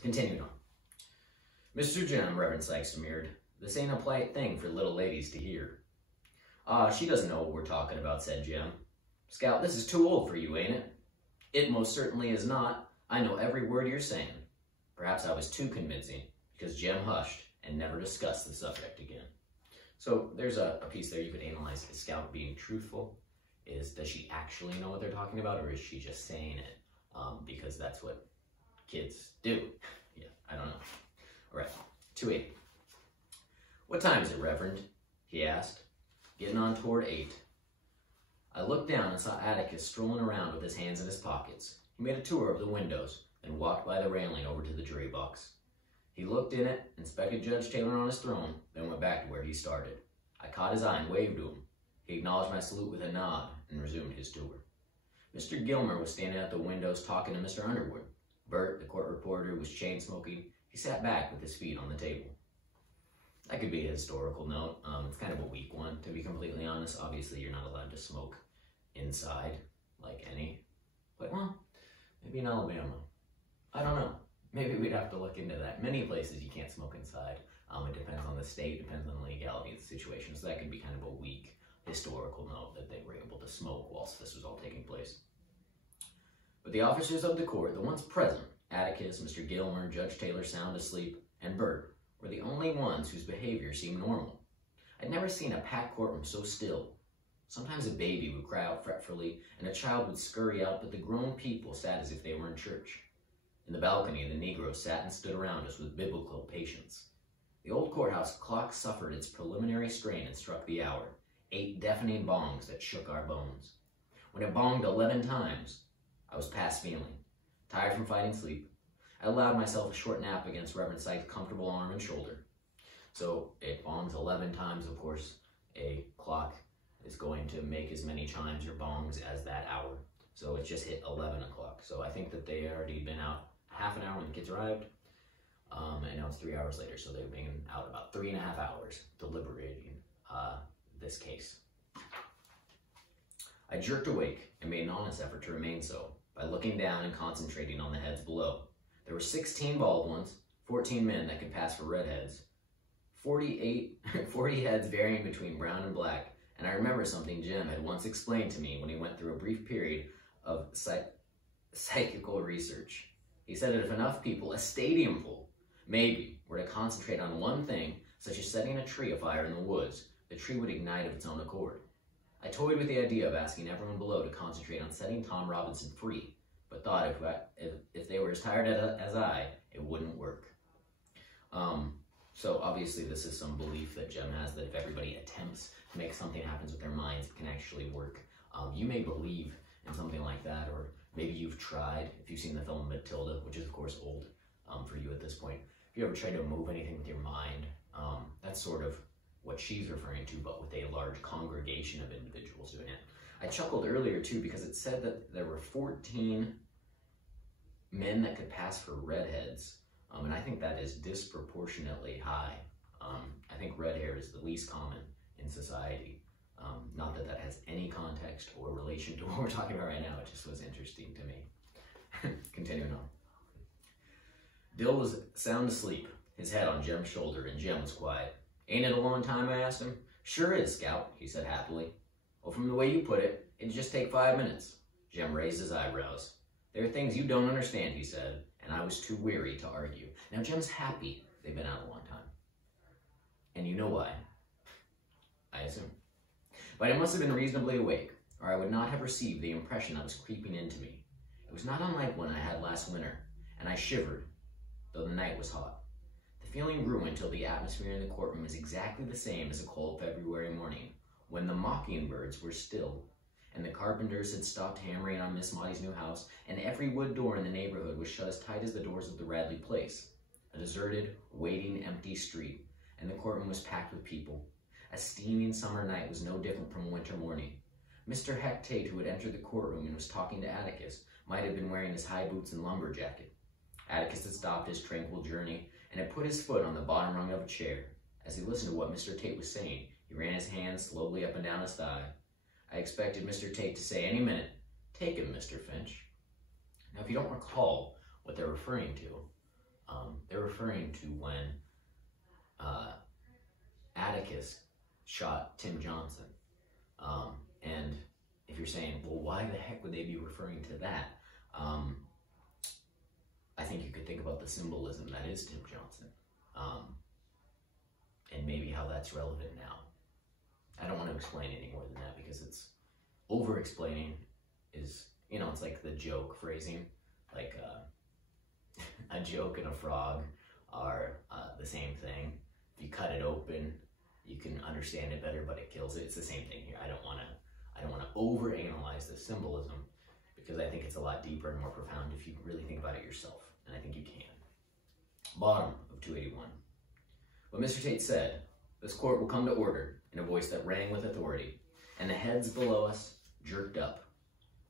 Continuing on. Mr. Jem, Reverend Sykes demurred, this ain't a polite thing for little ladies to hear. She doesn't know what we're talking about, said Jem. Scout, this is too old for you, ain't it? It most certainly is not. I know every word you're saying. Perhaps I was too convincing, because Jem hushed and never discussed the subject again. So there's a piece there you could analyze. Is Scout being truthful? Does she actually know what they're talking about, or is she just saying it because that's what kids do? Yeah, I don't know. All right, 280. What time is it, Reverend? He asked. Getting on toward 8. I looked down and saw Atticus strolling around with his hands in his pockets. He made a tour of the windows, then walked by the railing over to the jury box. He looked in it, inspected Judge Taylor on his throne, then went back to where he started. I caught his eye and waved to him. He acknowledged my salute with a nod and resumed his tour. Mr. Gilmer was standing at the windows talking to Mr. Underwood. Bert, the court reporter, was chain-smoking. He sat back with his feet on the table. That could be a historical note. It's kind of a weak one, to be completely honest. Obviously, you're not allowed to smoke inside, like any. But, well, maybe in Alabama. I don't know. Maybe we'd have to look into that. Many places you can't smoke inside. It depends on the state, depends on the legality of the situation. So that could be kind of a weak historical note that they were able to smoke whilst this was all taking place. But the officers of the court, the ones present, Atticus, Mr. Gilmer, Judge Taylor sound asleep, and Bert, were the only ones whose behavior seemed normal. I'd never seen a packed courtroom so still. Sometimes a baby would cry out fretfully, and a child would scurry out, but the grown people sat as if they were in church. In the balcony, the Negroes sat and stood around us with biblical patience. The old courthouse clock suffered its preliminary strain and struck the hour, 8 deafening bongs that shook our bones. When it bonged 11 times, I was past feeling. Tired from fighting sleep, I allowed myself a short nap against Reverend Sykes' comfortable arm and shoulder. So it bongs 11 times, of course. A clock is going to make as many chimes or bongs as that hour. So it just hit 11 o'clock. So I think that they had already been out half an hour when the kids arrived. And now it's 3 hours later, so they've been out about 3.5 hours deliberating this case. I jerked awake and made an honest effort to remain so by looking down and concentrating on the heads below. There were 16 bald ones, 14 men that could pass for redheads, 40 heads varying between brown and black, and I remember something Jim had once explained to me when he went through a brief period of psychical research. He said that if enough people, a stadium full, maybe, were to concentrate on one thing, such as setting a tree afire in the woods, the tree would ignite of its own accord. I toyed with the idea of asking everyone below to concentrate on setting Tom Robinson free, but thought if they were as tired as I, it wouldn't work. So obviously this is some belief that Jem has that if everybody attempts to make something happen with their minds, it can actually work. You may believe in something like that, or maybe you've tried, if you've seen the film Matilda, which is of course old for you at this point. If you ever tried to move anything with your mind, that's sort of what she's referring to, but with a large congregation of individuals doing it. I chuckled earlier too because it said that there were 14 men that could pass for redheads, and I think that is disproportionately high. I think red hair is the least common in society. Not that that has any context or relation to what we're talking about right now, it just was interesting to me. Continuing on. Dill was sound asleep, his head on Jem's shoulder, and Jem was quiet. Ain't it a long time, I asked him. Sure is, Scout, he said happily. Well, from the way you put it, it'd just take 5 minutes. Jem raised his eyebrows. There are things you don't understand, he said, and I was too weary to argue. Now, Jem's happy they've been out a long time. And you know why? I assume. But I must have been reasonably awake, or I would not have received the impression that was creeping into me. It was not unlike one I had last winter, and I shivered, though the night was hot. The feeling grew until the atmosphere in the courtroom was exactly the same as a cold February morning, when the mockingbirds were still, and the carpenters had stopped hammering on Miss Maudie's new house, and every wood door in the neighborhood was shut as tight as the doors of the Radley place. A deserted, waiting, empty street, and the courtroom was packed with people. A steaming summer night was no different from a winter morning. Mr. Heck Tate, who had entered the courtroom and was talking to Atticus, might have been wearing his high boots and lumber jacket. Atticus had stopped his tranquil journey and had put his foot on the bottom rung of a chair. As he listened to what Mr. Tate was saying, he ran his hand slowly up and down his thigh. I expected Mr. Tate to say any minute, "Take him, Mr. Finch." Now, if you don't recall what they're referring to, They're referring to when Atticus shot Tim Johnson. And if you're saying, well, why the heck would they be referring to that? I think you could think about the symbolism that is Tim Johnson, and maybe how that's relevant now. I don't want to explain any more than that because it's over-explaining is, you know, it's like the joke phrasing, like a joke and a frog are the same thing. If you cut it open, you can understand it better, but it kills it. It's the same thing here. I don't want to overanalyze the symbolism because I think it's a lot deeper and more profound if you really think about it yourself, and I think you can. Bottom of 281. What Mr. Tate said, "This court will come to order," in a voice that rang with authority, and the heads below us jerked up.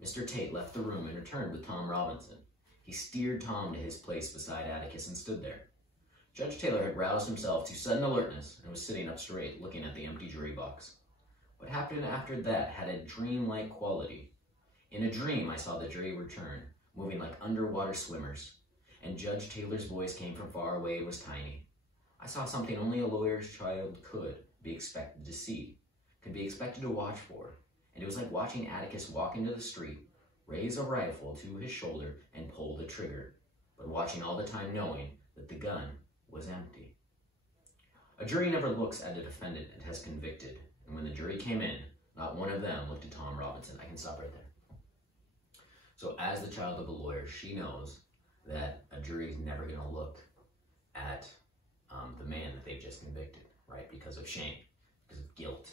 Mr. Tate left the room and returned with Tom Robinson. He steered Tom to his place beside Atticus and stood there. Judge Taylor had roused himself to sudden alertness and was sitting up straight, looking at the empty jury box. What happened after that had a dream-like quality. In a dream, I saw the jury return, moving like underwater swimmers, and Judge Taylor's voice came from far away and was tiny. I saw something only a lawyer's child could be expected to see, could be expected to watch for, and it was like watching Atticus walk into the street, raise a rifle to his shoulder, and pull the trigger, but watching all the time knowing that the gun was empty. A jury never looks at a defendant it has convicted, and when the jury came in, not one of them looked at Tom Robinson. I can stop right there. So as the child of a lawyer, she knows that a jury is never going to look at the man that they've just convicted, right? Because of shame, because of guilt.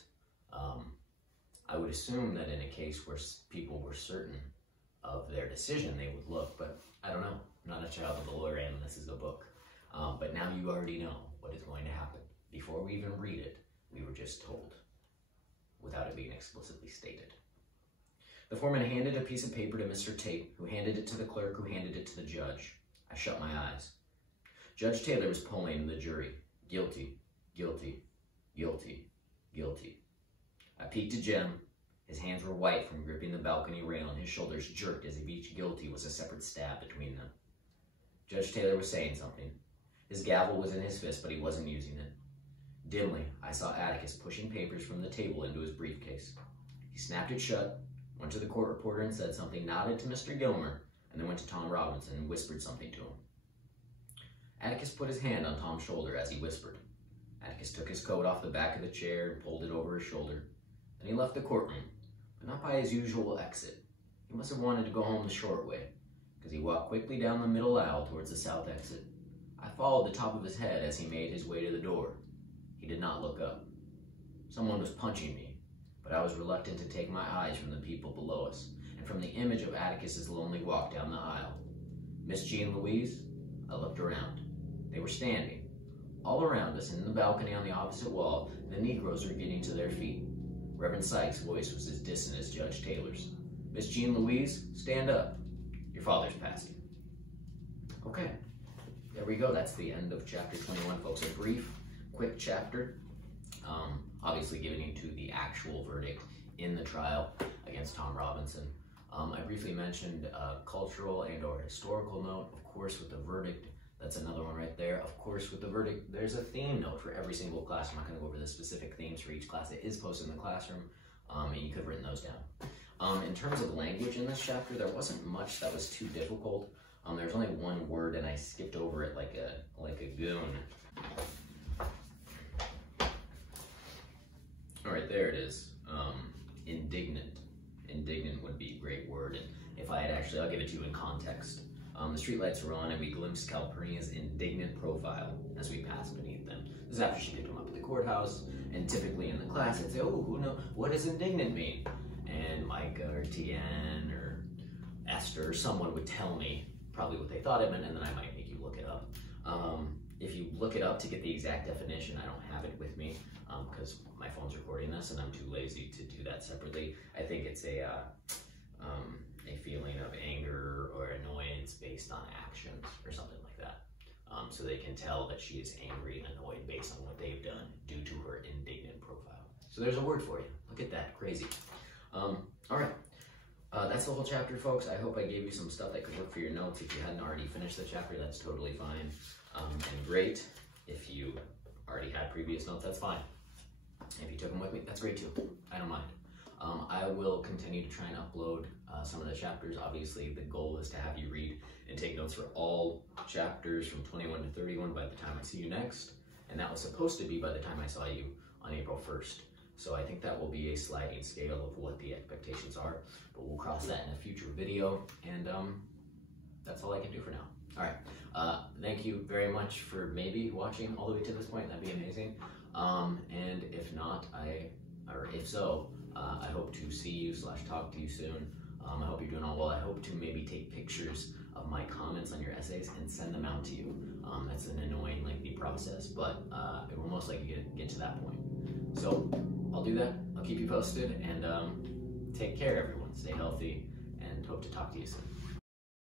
I would assume that in a case where people were certain of their decision, they would look, but I don't know. I'm not a child of a lawyer, and this is a book. But now you already know what is going to happen. Before we even read it, we were just told, without it being explicitly stated. The foreman handed a piece of paper to Mr. Tate, who handed it to the clerk, who handed it to the judge. I shut my eyes. Judge Taylor was polling the jury. Guilty, guilty, guilty, guilty. I peeked at Jim. His hands were white from gripping the balcony rail, and his shoulders jerked as if each guilty was a separate stab between them. Judge Taylor was saying something. His gavel was in his fist, but he wasn't using it. Dimly, I saw Atticus pushing papers from the table into his briefcase. He snapped it shut, went to the court reporter and said something, nodded to Mr. Gilmer, and then went to Tom Robinson and whispered something to him. Atticus put his hand on Tom's shoulder as he whispered. Atticus took his coat off the back of the chair and pulled it over his shoulder. Then he left the courtroom, but not by his usual exit. He must have wanted to go home the short way, because he walked quickly down the middle aisle towards the south exit. I followed the top of his head as he made his way to the door. He did not look up. Someone was punching me, but I was reluctant to take my eyes from the people below us, and from the image of Atticus's lonely walk down the aisle. Miss Jean Louise? I looked around. They were standing. All around us, and in the balcony on the opposite wall, the Negroes were getting to their feet. Reverend Sykes' voice was as distant as Judge Taylor's. Miss Jean Louise, stand up. Your father's passing. Okay, there we go. That's the end of chapter 21, folks. A brief, quick chapter, obviously giving you to the actual verdict in the trial against Tom Robinson. I briefly mentioned cultural and or historical note, of course, with the verdict. That's another one right there. Of course, with the verdict, there's a theme note for every single class. I'm not going to go over the specific themes for each class. It is posted in the classroom, and you could have written those down. In terms of language in this chapter, there wasn't much that was too difficult. There's only one word, and I skipped over it like a goon. All right, there it is. Indignant. Indignant would be a great word, and if I had actually, I'll give it to you in context. The streetlights were on, and we glimpsed Calpurnia's indignant profile as we passed beneath them. This is after she picked him up at the courthouse, and typically in the class, I'd say, oh, who knows, what does indignant mean? And Micah or Tian or Esther or someone would tell me probably what they thought it meant, and then I might make you look it up. If you look it up to get the exact definition, I don't have it with me because my phone's recording this, and I'm too lazy to do that separately. I think it's a feeling of anger or annoyance based on actions or something like that. So they can tell that she is angry and annoyed based on what they've done due to her indignant profile. So there's a word for you. Look at that, crazy. All right. That's the whole chapter, folks. I hope I gave you some stuff that could work for your notes. If you hadn't already finished the chapter, that's totally fine and great. If you already had previous notes, that's fine. If you took them with me, that's great too. I don't mind. I will continue to try and upload some of the chapters. Obviously, the goal is to have you read and take notes for all chapters from 21 to 31 by the time I see you next. And that was supposed to be by the time I saw you on April 1st. So I think that will be a sliding scale of what the expectations are, but we'll cross that in a future video, and that's all I can do for now. All right, thank you very much for maybe watching all the way to this point. That'd be amazing. And if not, if so, I hope to see you / talk to you soon. I hope you're doing all well. I hope to maybe take pictures of my comments on your essays and send them out to you. That's an annoying, lengthy process, but it will most likely get to that point. So I'll do that. I'll keep you posted, and take care, everyone. Stay healthy, and hope to talk to you soon.